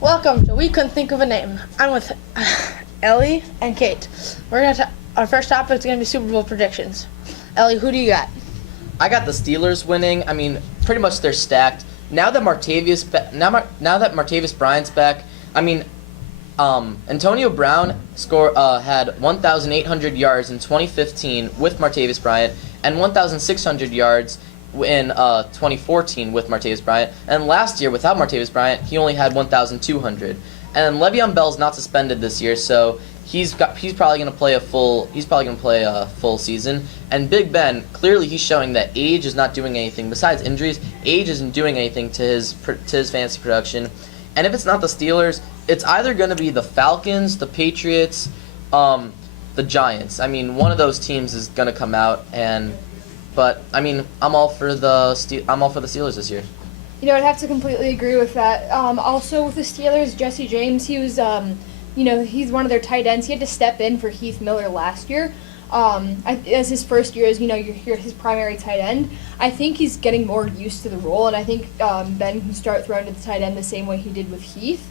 Welcome to We Couldn't Think of a Name. I'm with Ellie and Kate. Our first topic is going to be Super Bowl predictions. Ellie, who do you got? I got the Steelers winning. I mean, pretty much they're stacked. Now that Martavius Bryant's back, I mean, Antonio Brown had 1,800 yards in 2015 with Martavius Bryant and 1,600 yards in 2014 with Martavius Bryant. And last year, without Martavius Bryant, he only had 1,200. And Le'Veon Bell's not suspended this year, so he's probably going to play a full season. And Big Ben, clearly he's showing that age is not doing anything. Besides injuries, age isn't doing anything to his fantasy production. And if it's not the Steelers, it's either going to be the Falcons, the Patriots, the Giants. I mean, one of those teams is going to come out, but I mean, I'm all for the Steelers this year. You know, I'd have to completely agree with that. Also with the Steelers, Jesse James, he was, he's one of their tight ends. He had to step in for Heath Miller last year. As his first year as, you're his primary tight end. I think he's getting more used to the role, and I think Ben can start throwing to the tight end the same way he did with Heath.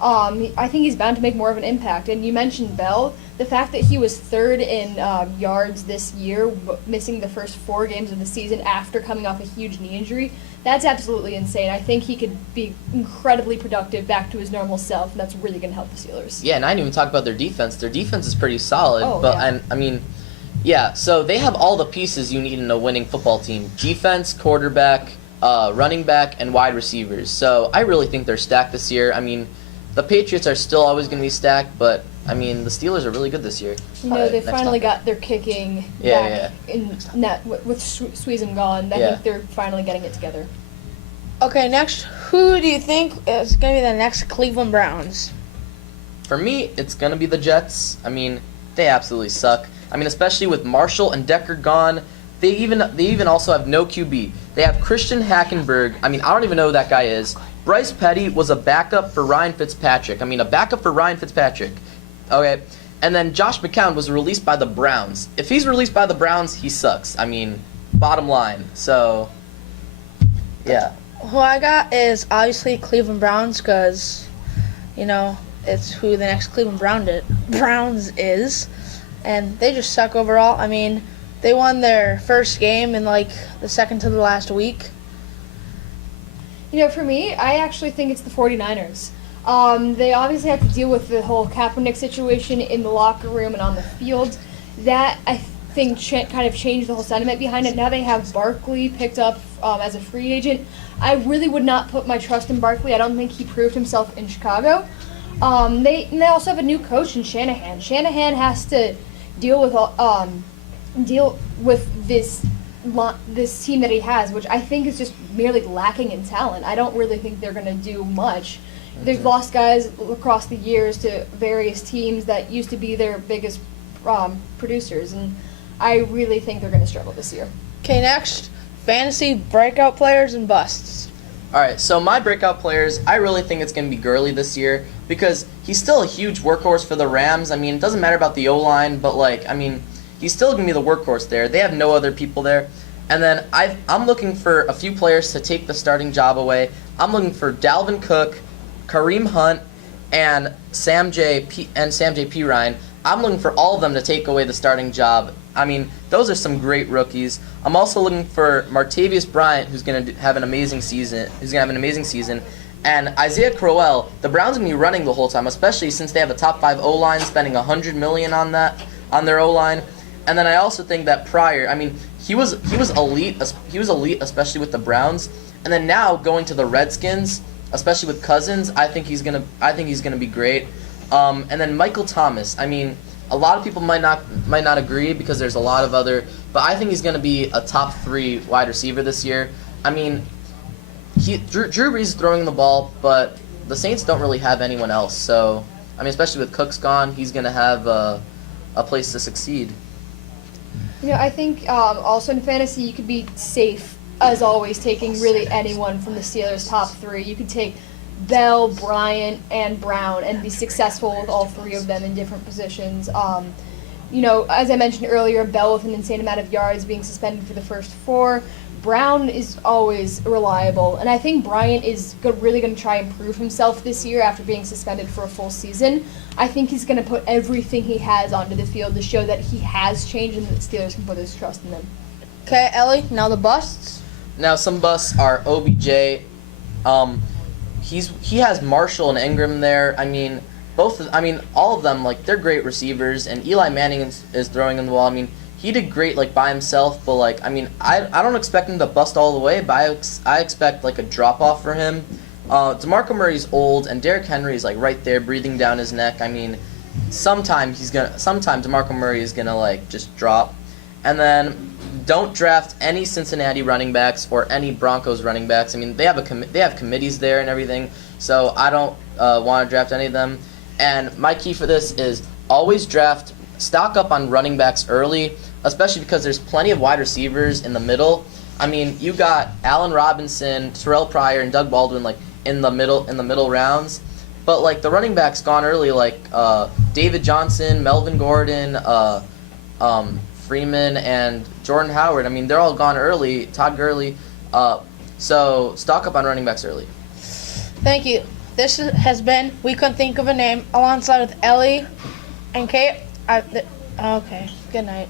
I think he's bound to make more of an impact. And you mentioned Bell. The fact that he was third in yards this year, missing the first 4 games of the season after coming off a huge knee injury, that's absolutely insane. I think he could be incredibly productive back to his normal self, and that's really going to help the Steelers. Yeah, and I didn't even talk about their defense. Their defense is pretty solid. Yeah. So they have all the pieces you need in a winning football team. Defense, quarterback, running back, and wide receivers. So I really think they're stacked this year. I mean, the Patriots are still always going to be stacked, but, I mean, the Steelers are really good this year. They finally got their kicking back in net with Sweezum gone. I think they're finally getting it together. Okay, next, who do you think is going to be the next Cleveland Browns? For me, it's going to be the Jets. I mean, they absolutely suck. I mean, especially with Marshall and Decker gone. They even also have no QB. They have Christian Hackenberg. I mean, I don't even know who that guy is. Bryce Petty was a backup for Ryan Fitzpatrick. Okay. And then Josh McCown was released by the Browns. If he's released by the Browns, he sucks. I mean, bottom line. So, yeah. Who I got is obviously Cleveland Browns because, it's who the next Cleveland Browns is. And they just suck overall. I mean, they won their first game in, the second to the last week. For me, I actually think it's the 49ers. They obviously have to deal with the whole Kaepernick situation in the locker room and on the field. That, I think, kind of changed the whole sentiment behind it. Now they have Barkley picked up as a free agent. I really would not put my trust in Barkley. I don't think he proved himself in Chicago. They also have a new coach in Shanahan. Shanahan has to deal with this team that he has, which I think is just merely lacking in talent. I don't really think they're going to do much. They've lost guys across the years to various teams that used to be their biggest producers, and I really think they're going to struggle this year. Okay, next, fantasy breakout players and busts. All right, so my breakout players, I really think it's going to be Gurley this year because he's still a huge workhorse for the Rams. I mean, it doesn't matter about the O-line, but, he's still going to be the workhorse there. They have no other people there. And then I'm looking for a few players to take the starting job away. I'm looking for Dalvin Cook, Kareem Hunt, and Sam J. Perine. I'm looking for all of them to take away the starting job. I mean, those are some great rookies. I'm also looking for Martavius Bryant, who's going to have an amazing season. And Isaiah Crowell. The Browns are going to be running the whole time, especially since they have a top 5 O-line, spending $100 million on their O-line. And then I also think that Pryor, I mean, he was elite. He was elite, especially with the Browns. And then now going to the Redskins, especially with Cousins, I think he's gonna be great. And then Michael Thomas. I mean, a lot of people might not agree because there's a lot of other, but I think he's gonna be a top 3 wide receiver this year. I mean, Drew Brees is throwing the ball, but the Saints don't really have anyone else. So, I mean, especially with Cook's gone, he's gonna have a place to succeed. I think also in fantasy you could be safe, as always, taking really anyone from the Steelers' top 3. You could take Bell, Bryant, and Brown and be successful with all 3 of them in different positions. As I mentioned earlier, Bell with an insane amount of yards being suspended for the first 4. Brown is always reliable, and I think Bryant is really going to try and prove himself this year after being suspended for a full season. I think he's going to put everything he has onto the field to show that he has changed and that the Steelers can put his trust in him. Okay, Ellie, now the busts. Now some busts are OBJ. He has Marshall and Ingram there. I mean, all of them, like, they're great receivers, and Eli Manning is throwing him the ball. I mean, he did great, like, by himself, but, like, I mean, I don't expect him to bust all the way, but I expect, like, a drop-off for him. DeMarco Murray's old, and Derrick Henry's, like, right there breathing down his neck. I mean, sometime DeMarco Murray is gonna, like, just drop. And then don't draft any Cincinnati running backs or any Broncos running backs. I mean, they have committees there and everything, so I don't want to draft any of them. And my key for this is always stock up on running backs early, especially because there's plenty of wide receivers in the middle. I mean, you got Allen Robinson, Terrell Pryor, and Doug Baldwin, like, in the middle rounds. But, like, the running backs gone early, like David Johnson, Melvin Gordon, Freeman, and Jordan Howard. I mean, they're all gone early. Todd Gurley. So stock up on running backs early. Thank you. This has been We Couldn't Think of a Name, alongside with Ellie and Kate. Okay, good night.